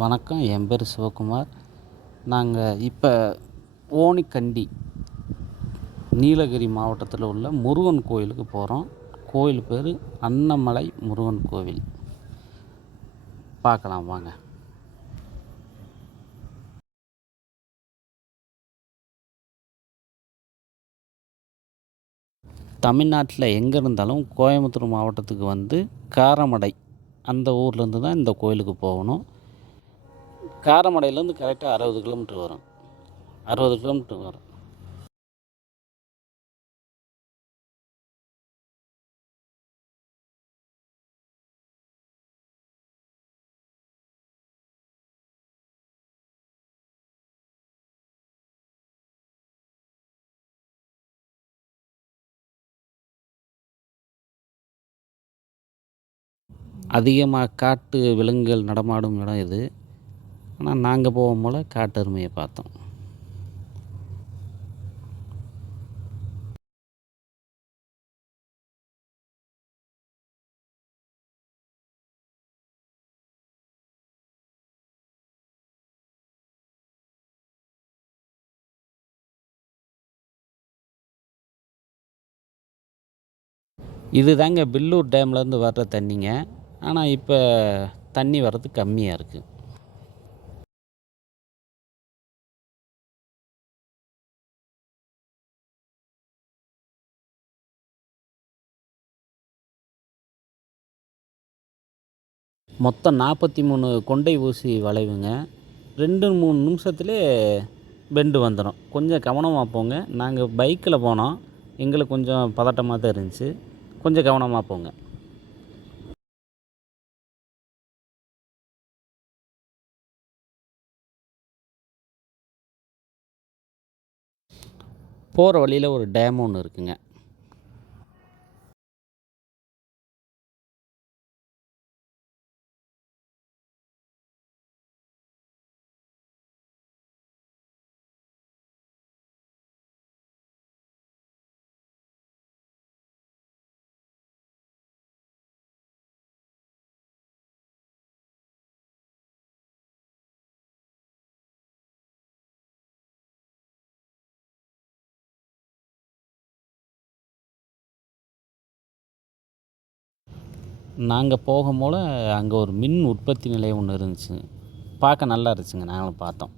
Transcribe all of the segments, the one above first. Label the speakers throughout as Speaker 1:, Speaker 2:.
Speaker 1: வணக்கம் என் பேர் சிவகுமார். நாங்கள் இப்போ ஓனிக்கண்டி நீலகிரி மாவட்டத்தில் உள்ள முருகன் கோயிலுக்கு போகிறோம் கோயில் பேர் அன்னமலை முருகன் கோவில். பார்க்கலாம் வாங்க. தமிழ்நாட்டில் எங்கே இருந்தாலும் கோயம்புத்தூர் மாவட்டத்துக்கு வந்து காரமடை அந்த ஊர்லேருந்து தான் இந்த கோயிலுக்கு போகணும். காரமடையிலேருந்து கரெக்டாக அறுபது கிலோமீட்ரு வரும். அறுபது கிலோமீட்ரு வரும். அதிகமாக காட்டு விலங்குகள் நடமாடும் இடம் இது ஆனால் நாங்கள் போகும் போல் காட்டெருமையை பார்த்தோம். இது தாங்க பில்லூர் டேம்லேருந்து வர்ற தண்ணிங்க. ஆனால் இப்போ தண்ணி வர்றது கம்மியாக இருக்குது மொத்தம் நாற்பத்தி மூணு கொண்டை ஊசி வளைவுங்க. ரெண்டு மூணு நிமிஷத்துலே பெண்டு வந்துடும் கொஞ்சம் கவனமாக போங்க. நாங்கள் பைக்கில் போனோம். எங்களுக்கு கொஞ்சம் பதட்டமாக தான் இருந்துச்சு. கொஞ்சம் கவனமாக போங்க. போகிற வழியில் ஒரு டேம் ஒன்று இருக்குங்க. நாங்கள் போகும் போல் அங்கே ஒரு மின் உற்பத்தி நிலையம் ஒன்று இருந்துச்சு. பார்க்க நல்லா இருந்துச்சுங்க. நாங்களும் பார்த்தோம்.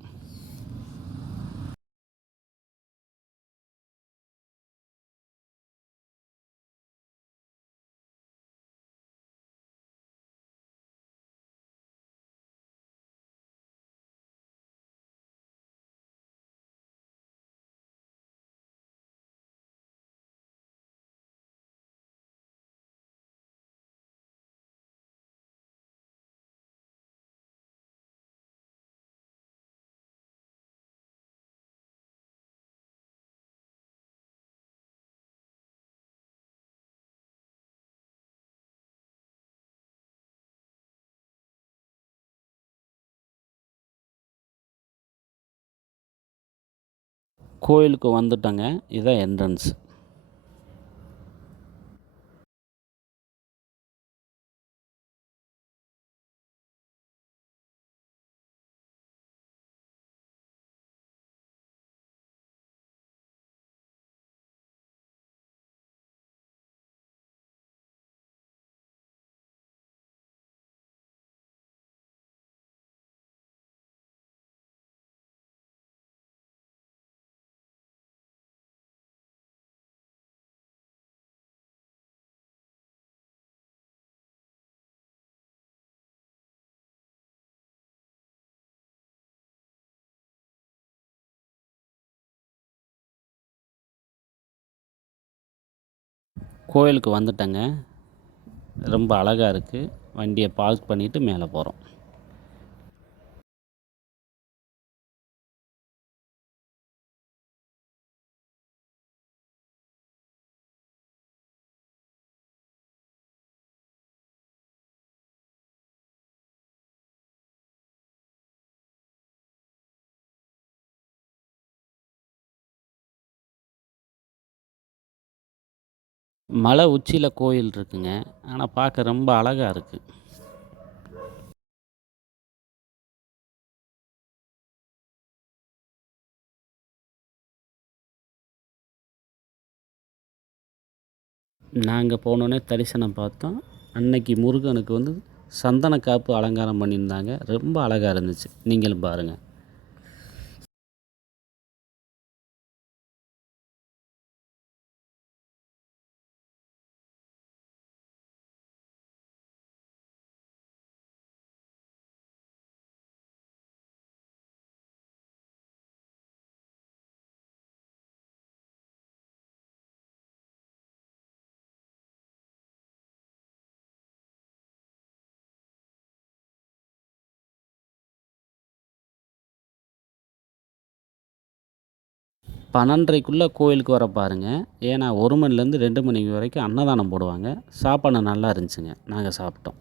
Speaker 1: கோயிலுக்கு வந்துட்டோங்க. இதுதான் என்ட்ரன்ஸ் கோயிலுக்கு வந்துட்டேங்க. ரொம்ப அழகாக இருக்குது வண்டியை பார்க் பண்ணிவிட்டு மேலே போகிறோம் மலை உச்சியில் கோயில் இருக்குங்க. ஆனால் பார்க்க ரொம்ப அழகாக இருக்குது நாங்கள் போனோடனே தரிசனம் பார்த்தோம். அன்னைக்கு முருகனுக்கு வந்து சந்தன காப்பு அலங்காரம் பண்ணியிருந்தாங்க. ரொம்ப அழகாக இருந்துச்சு. நீங்களும் பாருங்கள் பன்னெண்டரைக்குள்ளே கோயிலுக்கு வர பாருங்கள் ஏன்னா ஒரு மணிலேருந்து ரெண்டு மணி வரைக்கும் அன்னதானம் போடுவாங்க. சாப்பாடு நல்லா இருந்துச்சுங்க. நாங்கள் சாப்பிட்டோம்.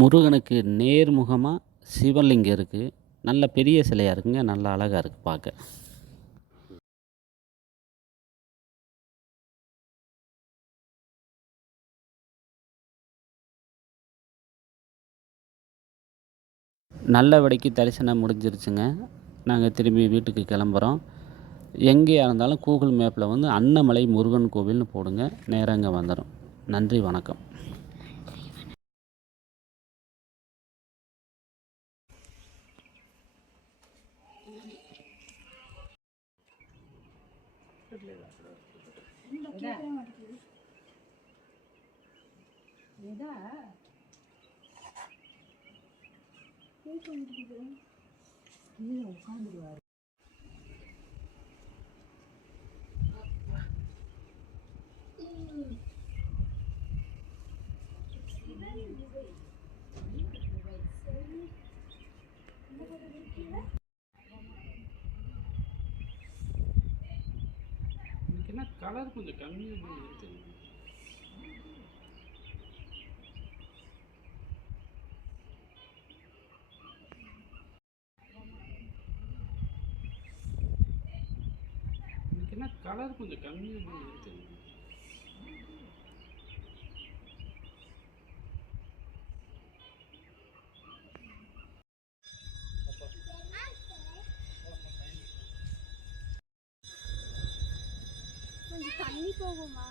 Speaker 1: முருகனுக்கு நேர்முகமாக சிவலிங்கம் இருக்குது நல்ல பெரிய சிலையாக இருக்குங்க. நல்ல அழகாக இருக்குது பார்க்க. நல்லபடிக்கு தரிசனம் முடிஞ்சிருச்சுங்க. நாங்கள் திரும்பி வீட்டுக்கு கிளம்புறோம். எங்கேயா இருந்தாலும் கூகுள் மேப்பில் வந்து அன்னமலை முருகன் கோவில்னு போடுங்க. நேராக அங்கே வந்துடும் நன்றி வணக்கம். పట్టట్లేదు అక్కడ లేదా ఉకాందు கலர் கொஞ்சம் கம்மியாக இருக்குது என்ன கலர் கொஞ்சம் கம்மியாக இருக்குது
Speaker 2: கொஞ்சம் தண்ணி போகுமா